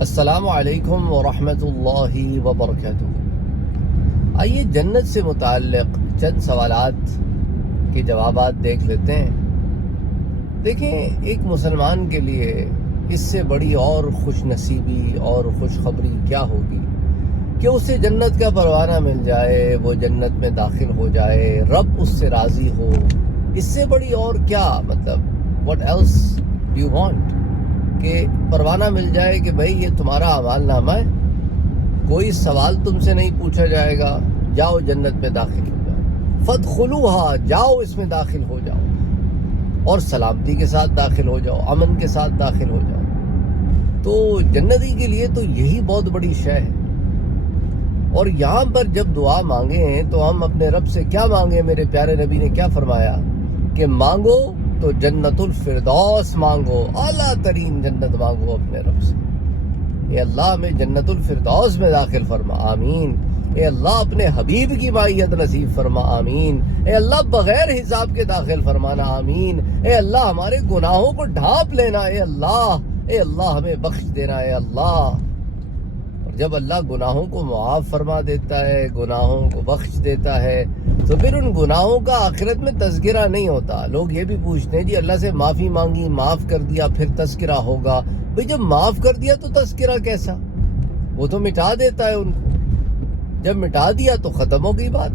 السلام علیکم ورحمۃ اللہ وبرکاتہ۔ آئیے جنت سے متعلق چند سوالات کے جوابات دیکھ لیتے ہیں۔ دیکھیں، ایک مسلمان کے لیے اس سے بڑی اور خوش نصیبی اور خوشخبری کیا ہوگی کہ اسے جنت کا پروانہ مل جائے، وہ جنت میں داخل ہو جائے، رب اس سے راضی ہو۔ اس سے بڑی اور کیا، مطلب what else do you want؟ کہ پروانہ مل جائے کہ بھائی یہ تمہارا اعمال نامہ ہے، کوئی سوال تم سے نہیں پوچھا جائے گا، جاؤ جنت میں داخل ہو جاؤ، فادخلوہا، جاؤ اس میں داخل ہو جاؤ، اور سلامتی کے ساتھ داخل ہو جاؤ، امن کے ساتھ داخل ہو جاؤ۔ تو جنتی کے لیے تو یہی بہت بڑی شے ہے۔ اور یہاں پر جب دعا مانگے ہیں تو ہم اپنے رب سے کیا مانگے؟ میرے پیارے نبی نے کیا فرمایا کہ مانگو تو جنت الفردوس مانگو، اعلیٰ ترین جنت مانگو اپنے رب سے۔ اے اللہ ہمیں جنت الفردوس میں داخل فرما، آمین۔ اے اللہ اپنے حبیب کی معیت نصیب فرما، آمین۔ اے اللہ بغیر حساب کے داخل فرمانا، آمین۔ اے اللہ ہمارے گناہوں کو ڈھانپ لینا، اے اللہ۔ اے اللہ ہمیں بخش دینا، اے اللہ۔ جب اللہ گناہوں کو معاف فرما دیتا ہے، گناہوں کو بخش دیتا ہے، تو پھر ان گناہوں کا آخرت میں تذکرہ نہیں ہوتا۔ لوگ یہ بھی پوچھتے ہیں جی اللہ سے معافی مانگی، معاف کر دیا، پھر تذکرہ ہوگا؟ بھئی جب معاف کر دیا تو تذکرہ کیسا؟ وہ تو مٹا دیتا ہے ان کو، جب مٹا دیا تو ختم ہو گئی بات۔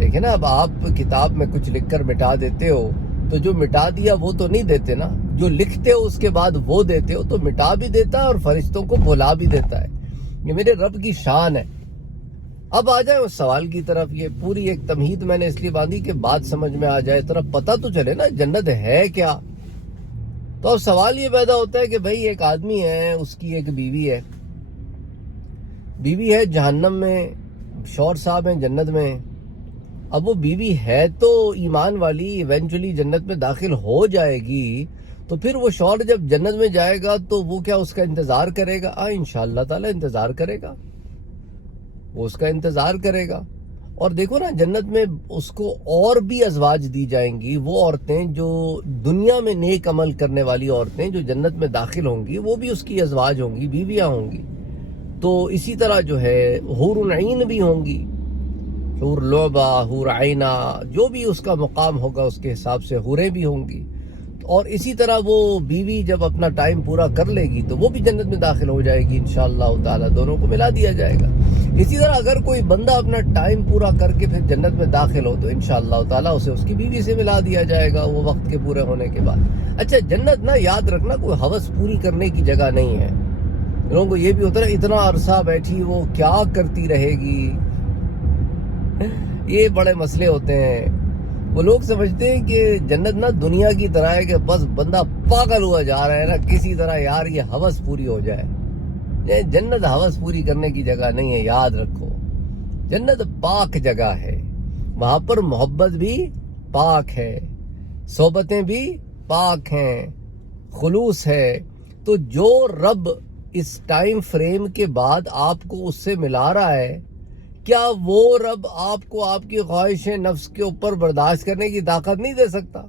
دیکھیں نا، اب آپ کتاب میں کچھ لکھ کر مٹا دیتے ہو تو جو مٹا دیا وہ تو نہیں دیتے نا، جو لکھتے ہو اس کے بعد وہ دیتے ہو، تو مٹا بھی دیتا ہے اور فرشتوں کو بھلا بھی دیتا ہے۔ یہ میرے رب کی شان ہے۔ اب آ جائیں اس سوال کی طرف۔ یہ پوری ایک تمہید میں نے اس لیے باندھی کہ بات سمجھ میں آ جائے، طرف پتہ تو چلے نا جنت ہے کیا۔ تو اب سوال یہ پیدا ہوتا ہے کہ بھئی ایک آدمی ہے، اس کی ایک بیوی ہے، بیوی ہے جہنم میں، شوہر صاحب ہیں جنت میں۔ اب وہ بیوی ہے تو ایمان والی، ایونچولی جنت میں داخل ہو جائے گی، تو پھر وہ شوہر جب جنت میں جائے گا تو وہ کیا اس کا انتظار کرے گا؟ انشاءاللہ تعالی انتظار کرے گا، وہ اس کا انتظار کرے گا۔ اور دیکھو نا، جنت میں اس کو اور بھی ازواج دی جائیں گی، وہ عورتیں جو دنیا میں نیک عمل کرنے والی عورتیں جو جنت میں داخل ہوں گی، وہ بھی اس کی ازواج ہوں گی، بیویاں ہوں گی۔ تو اسی طرح جو ہے حور العین بھی ہوں گی، حور لعبہ، حور عینہ، جو بھی اس کا مقام ہوگا اس کے حساب سے حوریں بھی ہوں گی۔ اور اسی طرح وہ بیوی جب اپنا ٹائم پورا کر لے گی تو وہ بھی جنت میں داخل ہو جائے گی انشاءاللہ تعالی، دونوں کو ملا دیا جائے گا۔ اسی طرح اگر کوئی بندہ اپنا ٹائم پورا کر کے پھر جنت میں داخل ہو تو انشاءاللہ تعالی اسے اس کی بیوی سے ملا دیا جائے گا وہ وقت کے پورے ہونے کے بعد۔ اچھا، جنت نا یاد رکھنا کوئی ہوس پوری کرنے کی جگہ نہیں ہے۔ لوگوں کو یہ بھی ہوتا ہے اتنا عرصہ بیٹھی وہ کیا کرتی رہے گی، یہ بڑے مسئلے ہوتے ہیں۔ وہ لوگ سمجھتے ہیں کہ جنت نہ دنیا کی طرح ہے کہ بس بندہ پاگل ہوا جا رہا ہے نا، کسی طرح یار یہ ہوس پوری ہو جائے۔ جنت ہوس پوری کرنے کی جگہ نہیں ہے، یاد رکھو۔ جنت پاک جگہ ہے، وہاں پر محبت بھی پاک ہے، صحبتیں بھی پاک ہیں، خلوص ہے۔ تو جو رب اس ٹائم فریم کے بعد آپ کو اس سے ملا رہا ہے، کیا وہ رب آپ کو آپ کی خواہش نفس کے اوپر برداشت کرنے کی طاقت نہیں دے سکتا؟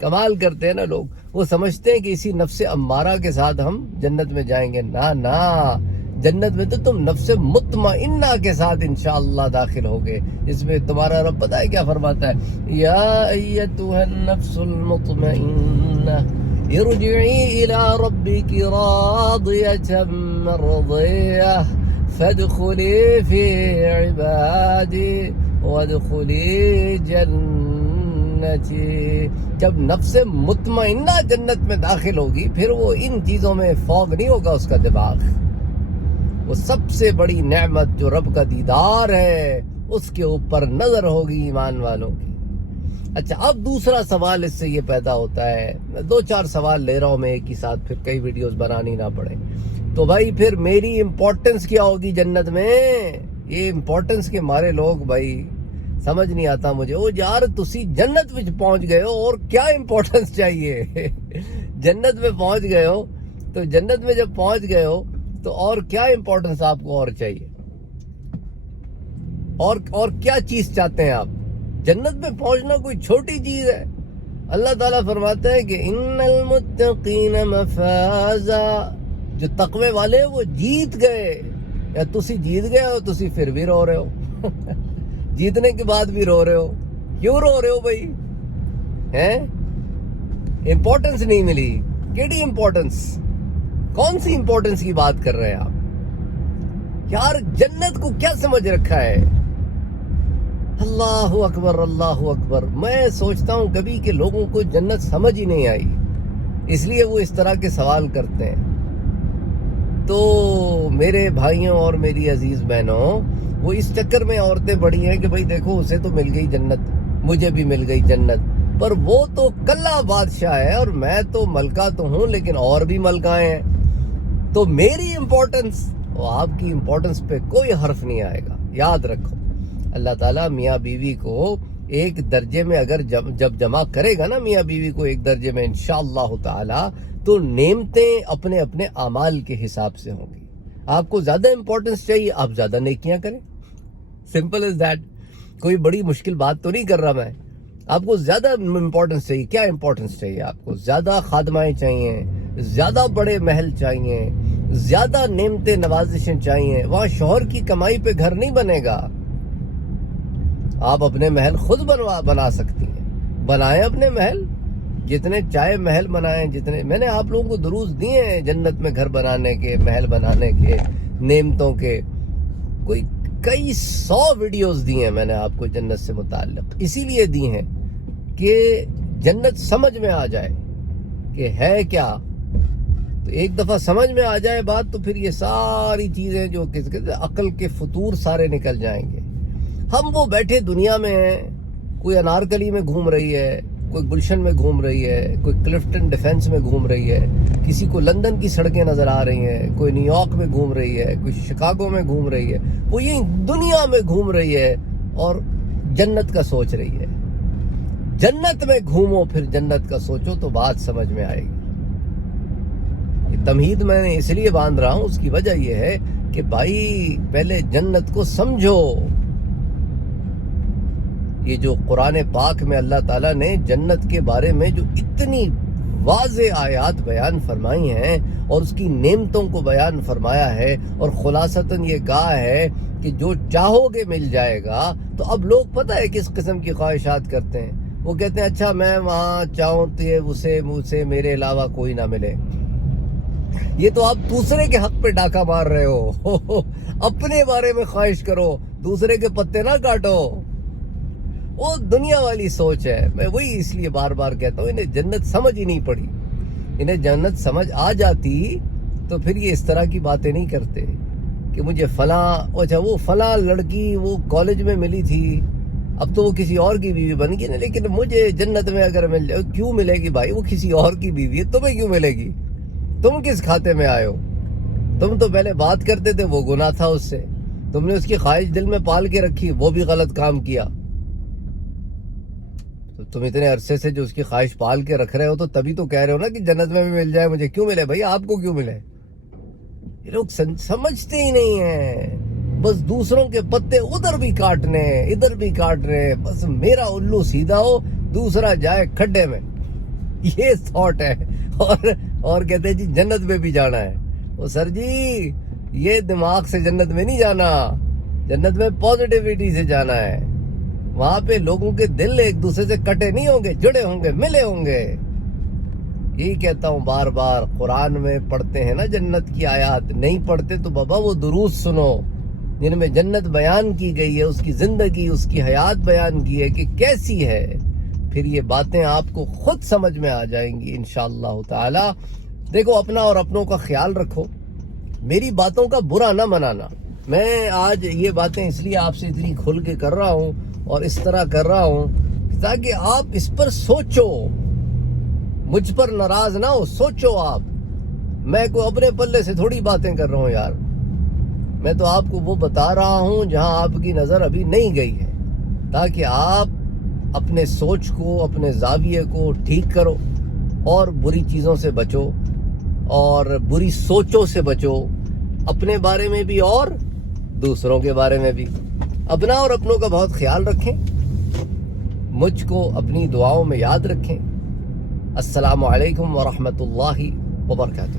کمال کرتے ہیں نا لوگ، وہ سمجھتے ہیں کہ اسی نفس امارہ کے ساتھ ہم جنت میں جائیں گے۔ نا، جنت میں تو تم نفس مطمئنہ کے ساتھ انشاءاللہ داخل ہوگے، اس میں تمہارا رب پتہ ہے کیا فرماتا ہے؟ یا ایتھا النفس المطمئنہ ارجعی الی ربک راضیۃ مرضیہ فادخلی فی عبادی وادخلی جنتی۔ جب نفس مطمئنہ جنت میں داخل ہوگی پھر وہ ان چیزوں میں فوگ نہیں ہوگا اس کا دماغ۔ وہ سب سے بڑی نعمت جو رب کا دیدار ہے اس کے اوپر نظر ہوگی ایمان والوں کی۔ اچھا، اب دوسرا سوال اس سے یہ پیدا ہوتا ہے، میں 2-4 سوال لے رہا ہوں میں ایک ہی ساتھ، پھر کئی ویڈیوز بنانی نہ پڑے۔ تو بھائی پھر میری امپورٹنس کیا ہوگی جنت میں؟ یہ امپورٹنس کے مارے لوگ بھائی سمجھ نہیں آتا مجھے، او یار تسی جنت وچ پہنچ گئے ہو اور کیا امپورٹنس چاہیے؟ جنت میں پہنچ گئے ہو تو جنت میں جب پہنچ گئے ہو تو اور کیا امپورٹنس آپ کو اور چاہیے؟ اور کیا چیز چاہتے ہیں آپ؟ جنت میں پہنچنا کوئی چھوٹی چیز ہے؟ اللہ تعالیٰ فرماتا ہے کہ ان المتقین مفازا، جو تقوی والے وہ جیت گئے. یا تسی جیت گئے ہو، تسی پھر بھی رو رہے ہو جیتنے کے بعد بھی رو رہے ہو. کیوں رو رہے ہو بھائی؟ ہیں امپورٹنس نہیں ملی. کیڑی امپورٹنس؟ کون سی امپورٹنس کی بات کر رہے ہیں آپ یار؟ جنت کو کیا سمجھ رکھا ہے؟ اللہ اکبر اللہ اکبر. میں سوچتا ہوں کبھی کہ لوگوں کو جنت سمجھ ہی نہیں آئی، اس لیے وہ اس طرح کے سوال کرتے ہیں. تو میرے بھائیوں اور میری عزیز بہنوں، وہ اس چکر میں عورتیں بڑی ہیں کہ بھئی دیکھو اسے تو مل گئی جنت، مجھے بھی مل گئی جنت، پر وہ تو کلا بادشاہ ہے اور میں تو ملکہ تو ہوں لیکن اور بھی ملکائیں ہیں. تو میری امپورٹنس اور آپ کی امپورٹنس پہ کوئی حرف نہیں آئے گا. یاد رکھو، اللہ تعالیٰ میاں بیوی کو ایک درجے میں اگر جب جمع کرے گا نا میاں بیوی کو ایک درجے میں انشاءاللہ تعالیٰ، تو نعمتیں اپنے اپنے اعمال کے حساب سے ہوں گی. آپ کو زیادہ امپورٹنس چاہیے، آپ زیادہ نیکیاں کریں. Simple is that. کوئی بڑی مشکل بات تو نہیں کر رہا میں. آپ کو زیادہ امپورٹنس چاہیے. کیا امپورٹنس چاہیے آپ کو؟ زیادہ خادمائیں چاہیے، زیادہ بڑے محل چاہیے، زیادہ نعمتیں نوازشیں چاہیے. وہاں شوہر کی کمائی پہ گھر نہیں بنے گا. آپ اپنے محل خود بنا سکتی ہیں. بنائیں اپنے محل، جتنے چاہے محل بنائیں. جتنے میں نے آپ لوگوں کو دروس دیے ہیں جنت میں گھر بنانے کے، محل بنانے کے، نعمتوں کے، کوئی کئی 100 ویڈیوز دی ہیں میں نے آپ کو جنت سے متعلق. اسی لیے دی ہیں کہ جنت سمجھ میں آ جائے کہ ہے کیا. تو ایک دفعہ سمجھ میں آ جائے بات، تو پھر یہ ساری چیزیں جو عقل کے فطور سارے نکل جائیں گے. ہم وہ بیٹھے دنیا میں ہیں، کوئی انارکلی میں گھوم رہی ہے، کوئی گلشن میں گھوم رہی ہے، کوئی کلفٹن ڈیفنس میں گھوم رہی ہے، کسی کو لندن کی سڑکیں نظر آ رہی ہیں، کوئی نیو یارک میں گھوم رہی ہے، کوئی شکاگو میں گھوم رہی ہے. وہ یہ دنیا میں گھوم رہی ہے اور جنت کا سوچ رہی ہے. جنت میں گھومو، پھر جنت کا سوچو تو بات سمجھ میں آئے گی. یہ تمہید میں نے اس لیے باندھ رہا ہوں، اس کی وجہ یہ ہے کہ بھائی پہلے جنت کو سمجھو. یہ جو قرآن پاک میں اللہ تعالیٰ نے جنت کے بارے میں جو اتنی واضح آیات بیان فرمائی ہیں اور اس کی نعمتوں کو بیان فرمایا ہے، اور خلاصتاً یہ کہا ہے کہ جو چاہو گے مل جائے گا. تو اب لوگ پتہ ہے کس قسم کی خواہشات کرتے ہیں. وہ کہتے ہیں اچھا میں وہاں چاہوں تو اسے میرے علاوہ کوئی نہ ملے. یہ تو آپ دوسرے کے حق پہ ڈاکہ مار رہے ہو. اپنے بارے میں خواہش کرو، دوسرے کے پتے نہ کاٹو. وہ دنیا والی سوچ ہے. میں وہی اس لیے بار بار کہتا ہوں انہیں جنت سمجھ ہی نہیں پڑی. انہیں جنت سمجھ آ جاتی تو پھر یہ اس طرح کی باتیں نہیں کرتے کہ مجھے فلاں، اچھا وہ فلاں لڑکی وہ کالج میں ملی تھی، اب تو وہ کسی اور کی بیوی بن گئی نا، لیکن مجھے جنت میں اگر مل جائے. کیوں ملے گی بھائی؟ وہ کسی اور کی بیوی ہے، تمہیں کیوں ملے گی؟ تم کس کھاتے میں آئے ہو؟ تم تو پہلے بات کرتے تھے، وہ گناہ تھا اس سے. تم نے اس کی خواہش دل میں پال کے رکھی، وہ بھی غلط کام کیا. تم اتنے عرصے سے جو اس کی خواہش پال کے رکھ رہے ہو، تو تبھی تو کہہ رہے ہو نا کہ جنت میں بھی مل جائے مجھے. کیوں ملے بھائی؟ آپ کو کیوں ملے؟ یہ لوگ سمجھتے ہی نہیں ہیں. بس دوسروں کے پتے ادھر بھی کاٹنے ادھر بھی کاٹنے، بس میرا الو سیدھا ہو، دوسرا جائے کھڈے میں. یہ تھاٹ ہے. اور کہتے ہیں جی جنت میں بھی جانا ہے. وہ سر جی یہ دماغ سے جنت میں نہیں جانا، جنت میں پازیٹیوٹی سے جانا ہے. وہاں پہ لوگوں کے دل ایک دوسرے سے کٹے نہیں ہوں گے، جڑے ہوں گے، ملے ہوں گے. یہی کہتا ہوں بار بار، قرآن میں پڑھتے ہیں نا جنت کی آیات، نہیں پڑھتے تو بابا وہ دروس سنو جن میں جنت بیان کی گئی ہے، اس کی زندگی، اس کی حیات بیان کی ہے کہ کیسی ہے. پھر یہ باتیں آپ کو خود سمجھ میں آ جائیں گی انشاءاللہ تعالی. دیکھو اپنا اور اپنوں کا خیال رکھو، میری باتوں کا برا نہ منانا. میں آج یہ باتیں اس لیے آپ سے اتنی کھل کے کر رہا ہوں اور اس طرح کر رہا ہوں تاکہ آپ اس پر سوچو، مجھ پر ناراض نہ ہو. سوچو آپ. میں کوئی اپنے پلے سے تھوڑی باتیں کر رہا ہوں یار. میں تو آپ کو وہ بتا رہا ہوں جہاں آپ کی نظر ابھی نہیں گئی ہے، تاکہ آپ اپنے سوچ کو، اپنے زاویے کو ٹھیک کرو اور بری چیزوں سے بچو اور بری سوچوں سے بچو، اپنے بارے میں بھی اور دوسروں کے بارے میں بھی. اپنا اور اپنوں کا بہت خیال رکھیں. مجھ کو اپنی دعاؤں میں یاد رکھیں. السلام علیکم ورحمۃ اللہ وبرکاتہ.